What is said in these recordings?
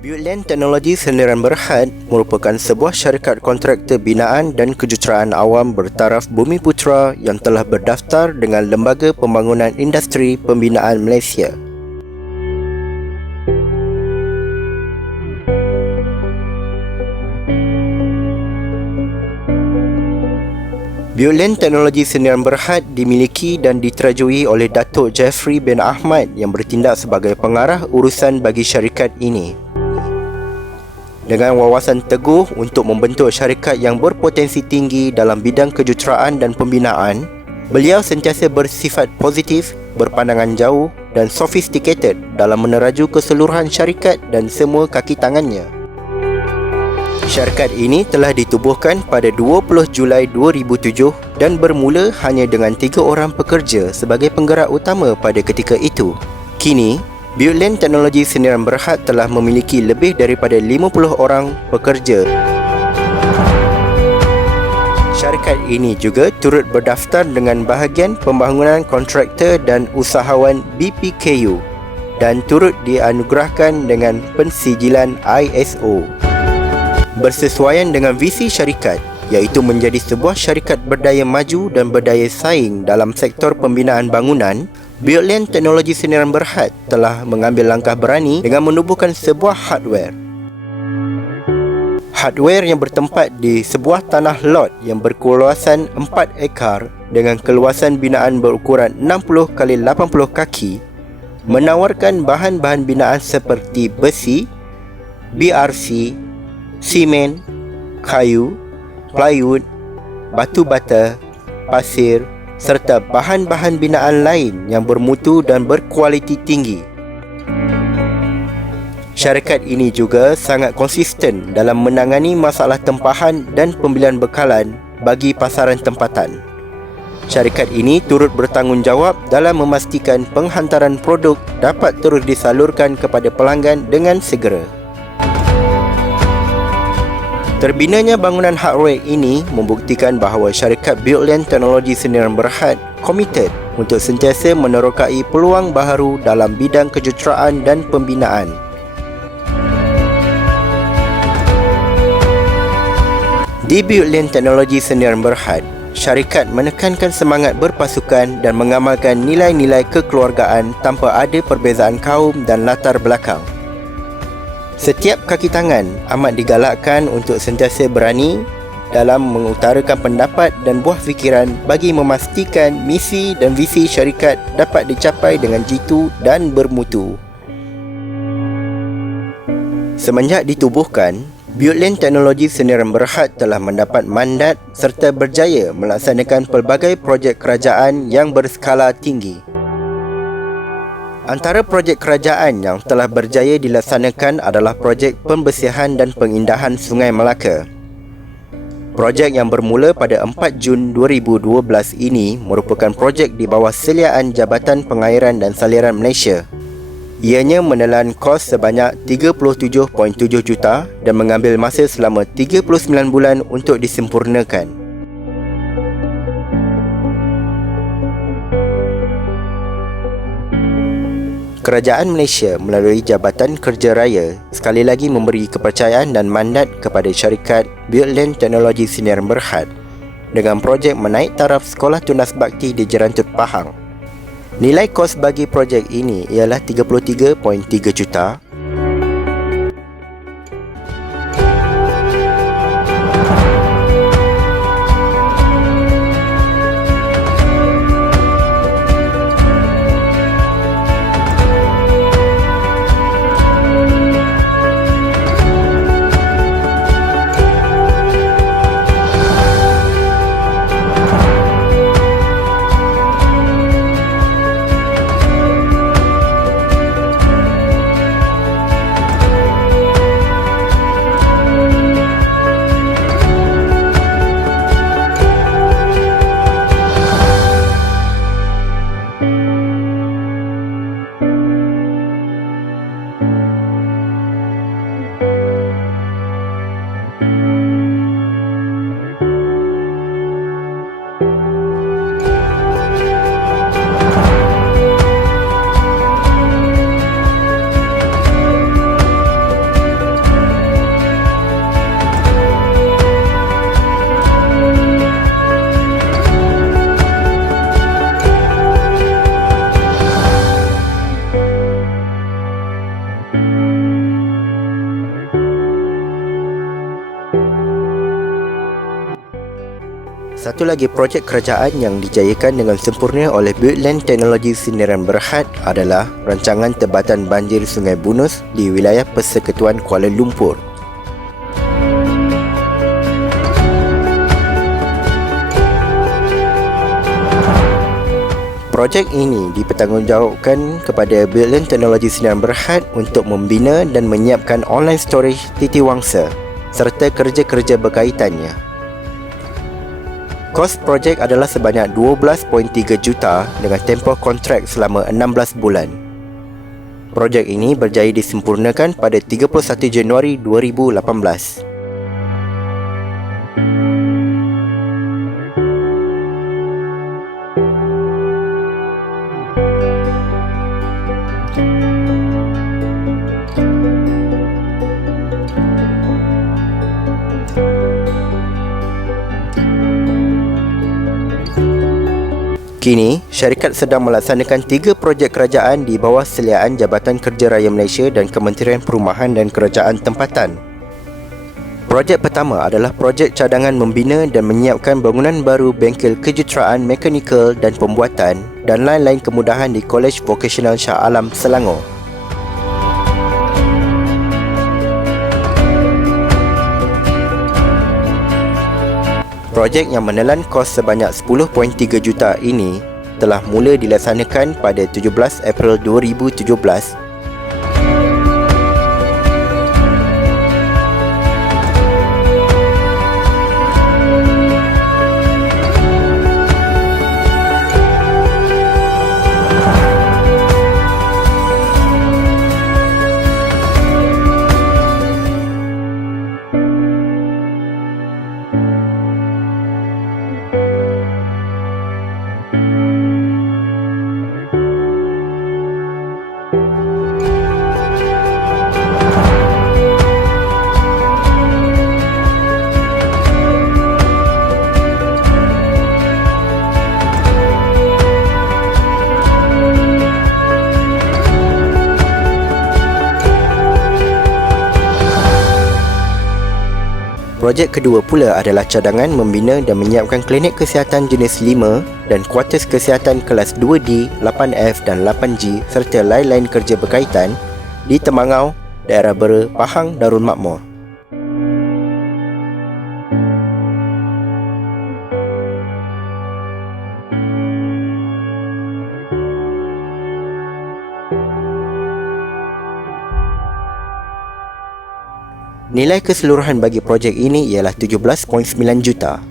Bioland Teknologi Sendirian Berhad merupakan sebuah syarikat kontraktor binaan dan kejuruteraan awam bertaraf Bumiputra yang telah berdaftar dengan Lembaga Pembangunan Industri Pembinaan Malaysia. Bioland Teknologi Sendirian Berhad dimiliki dan diterajui oleh Datuk Jeffrey bin Ahmad yang bertindak sebagai pengarah urusan bagi syarikat ini. Dengan wawasan teguh untuk membentuk syarikat yang berpotensi tinggi dalam bidang kejuruteraan dan pembinaan, beliau sentiasa bersifat positif, berpandangan jauh dan sophisticated dalam meneraju keseluruhan syarikat dan semua kaki tangannya. Syarikat ini telah ditubuhkan pada 20 Julai 2007 dan bermula hanya dengan 3 orang pekerja sebagai penggerak utama pada ketika itu. Kini, Bioland Teknologi Sendirian Berhad telah memiliki lebih daripada 50 orang pekerja. Syarikat ini juga turut berdaftar dengan bahagian pembangunan kontraktor dan usahawan BPKU dan turut dianugerahkan dengan pensijilan ISO. Bersesuaian dengan visi syarikat, iaitu menjadi sebuah syarikat berdaya maju dan berdaya saing dalam sektor pembinaan bangunan, Bioland Teknologi Sendirian Berhad telah mengambil langkah berani dengan menubuhkan sebuah hardware. Hardware yang bertempat di sebuah tanah lot yang berkeluasan 4 ekar dengan keluasan binaan berukuran 60 x 80 kaki menawarkan bahan-bahan binaan seperti besi, BRC, simen, kayu, plywood, batu bata, pasir serta bahan-bahan binaan lain yang bermutu dan berkualiti tinggi. Syarikat ini juga sangat konsisten dalam menangani masalah tempahan dan pembelian bekalan bagi pasaran tempatan. Syarikat ini turut bertanggungjawab dalam memastikan penghantaran produk dapat terus disalurkan kepada pelanggan dengan segera. Terbinanya bangunan hardware ini membuktikan bahawa syarikat Bioland Teknologi Sendirian Berhad komited untuk sentiasa menerokai peluang baharu dalam bidang kejuruteraan dan pembinaan. Di Bioland Teknologi Sendirian Berhad, syarikat menekankan semangat berpasukan dan mengamalkan nilai-nilai kekeluargaan tanpa ada perbezaan kaum dan latar belakang. Setiap kaki tangan amat digalakkan untuk sentiasa berani dalam mengutarakan pendapat dan buah fikiran bagi memastikan misi dan visi syarikat dapat dicapai dengan jitu dan bermutu. Semenjak ditubuhkan, Bioland Teknologi Sendirian Berhad telah mendapat mandat serta berjaya melaksanakan pelbagai projek kerajaan yang berskala tinggi. Antara projek kerajaan yang telah berjaya dilaksanakan adalah projek pembersihan dan pengindahan Sungai Melaka. Projek yang bermula pada 4 Jun 2012 ini merupakan projek di bawah seliaan Jabatan Pengairan dan Saliran Malaysia. Ianya menelan kos sebanyak 37.7 juta dan mengambil masa selama 39 bulan untuk disempurnakan. Kerajaan Malaysia melalui Jabatan Kerja Raya sekali lagi memberi kepercayaan dan mandat kepada syarikat Bioland Teknologi Sendirian Berhad dengan projek menaik taraf Sekolah Tunas Bakti di Jerantut Pahang. Nilai kos bagi projek ini ialah 33.3 juta. Satu lagi projek kerajaan yang dijayakan dengan sempurna oleh Buildland Teknologi Sdn Bhd adalah rancangan Tebatan Banjir Sungai Bunus di wilayah Persekutuan Kuala Lumpur. Projek ini dipertanggungjawabkan kepada Buildland Teknologi Sdn Bhd untuk membina dan menyiapkan online storage Titiwangsa serta kerja-kerja berkaitannya. Kos projek adalah sebanyak 12.3 juta dengan tempoh kontrak selama 16 bulan. Projek ini berjaya disempurnakan pada 31 Januari 2018. Kini, syarikat sedang melaksanakan 3 projek kerajaan di bawah seliaan Jabatan Kerja Raya Malaysia dan Kementerian Perumahan dan Kerajaan Tempatan. Projek pertama adalah projek cadangan membina dan menyiapkan bangunan baru bengkel kejuruteraan mekanikal dan pembuatan dan lain-lain kemudahan di Kolej Vokasional Shah Alam, Selangor. Projek yang menelan kos sebanyak 10.3 juta ini telah mula dilaksanakan pada 17 April 2017. Projek kedua pula adalah cadangan membina dan menyiapkan klinik kesihatan jenis 5 dan kuartus kesihatan kelas 2D, 8F dan 8G serta lain-lain kerja berkaitan di Temangau, daerah Bera, Pahang, Darul Makmur. Nilai keseluruhan bagi projek ini ialah 17.9 juta.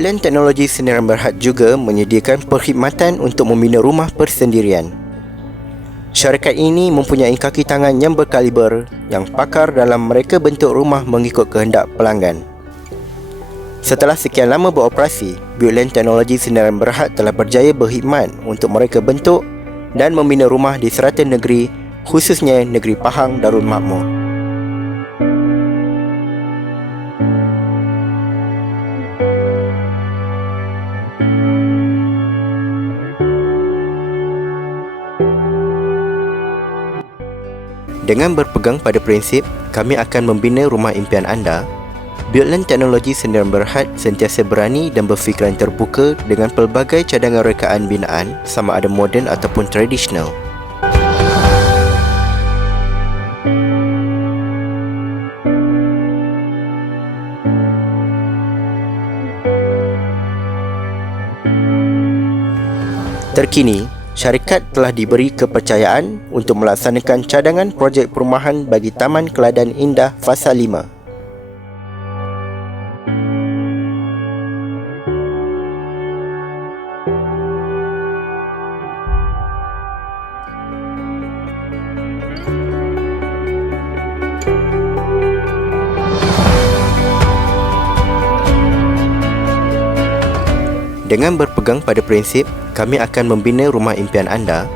Buildland Teknologi Sdn Bhd juga menyediakan perkhidmatan untuk membina rumah persendirian. Syarikat ini mempunyai kaki tangan yang berkaliber yang pakar dalam mereka bentuk rumah mengikut kehendak pelanggan. Setelah sekian lama beroperasi, Buildland Teknologi Sdn Bhd telah berjaya berkhidmat untuk mereka bentuk dan membina rumah di serata negeri, khususnya negeri Pahang, Darul Makmur. Dengan berpegang pada prinsip, kami akan membina rumah impian anda, Buildland Teknologi Sdn Bhd sentiasa berani dan berfikiran terbuka dengan pelbagai cadangan rekaan binaan sama ada moden ataupun tradisional. Terkini, syarikat telah diberi kepercayaan untuk melaksanakan cadangan projek perumahan bagi Taman Keladan Indah Fasa 5. Dengan berpegang pada prinsip, kami akan membina rumah impian anda,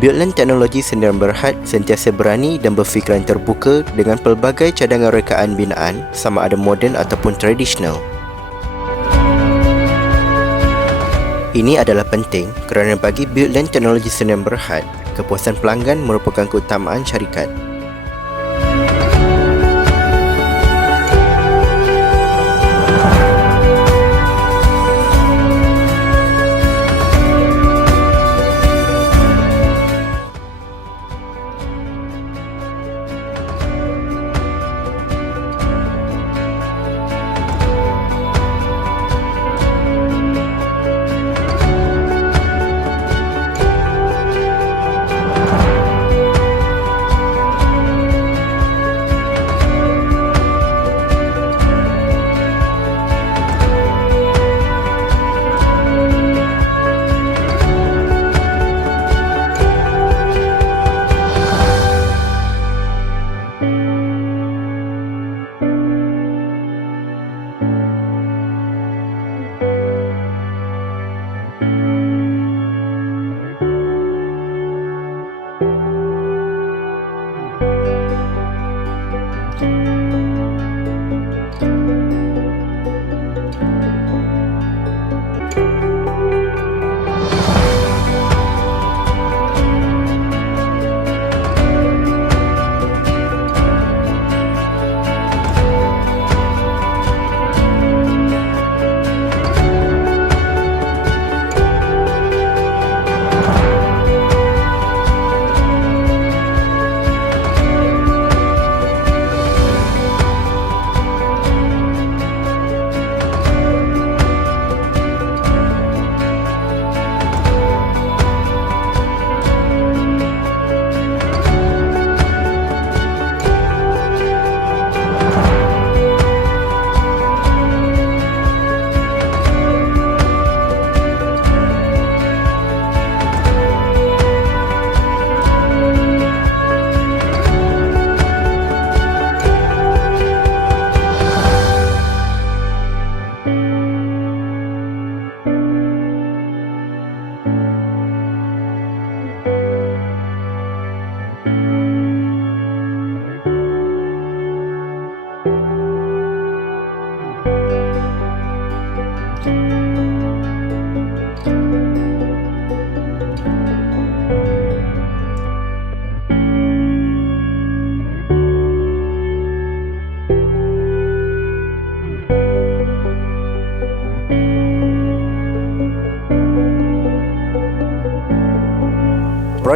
Buildland Teknologi Sdn Bhd sentiasa berani dan berfikiran terbuka dengan pelbagai cadangan rekaan binaan sama ada moden ataupun tradisional. Ini adalah penting kerana bagi Buildland Teknologi Sdn Bhd, kepuasan pelanggan merupakan keutamaan syarikat.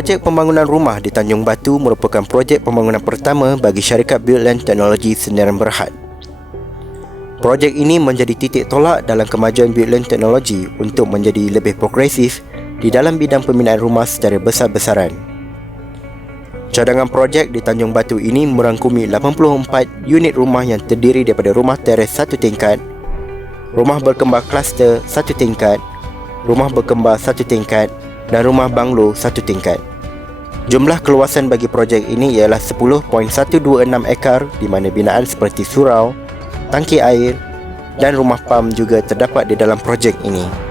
Projek pembangunan rumah di Tanjung Batu merupakan projek pembangunan pertama bagi syarikat Buildland Teknologi Sdn Bhd. Projek ini menjadi titik tolak dalam kemajuan Buildland Teknologi untuk menjadi lebih progresif di dalam bidang pembinaan rumah secara besar-besaran. Cadangan projek di Tanjung Batu ini merangkumi 84 unit rumah yang terdiri daripada rumah teres satu tingkat, rumah berkembar kluster satu tingkat, rumah berkembar satu tingkat dan rumah banglo satu tingkat. Jumlah keluasan bagi projek ini ialah 10.126 ekar di mana binaan seperti surau, tangki air dan rumah pam juga terdapat di dalam projek ini.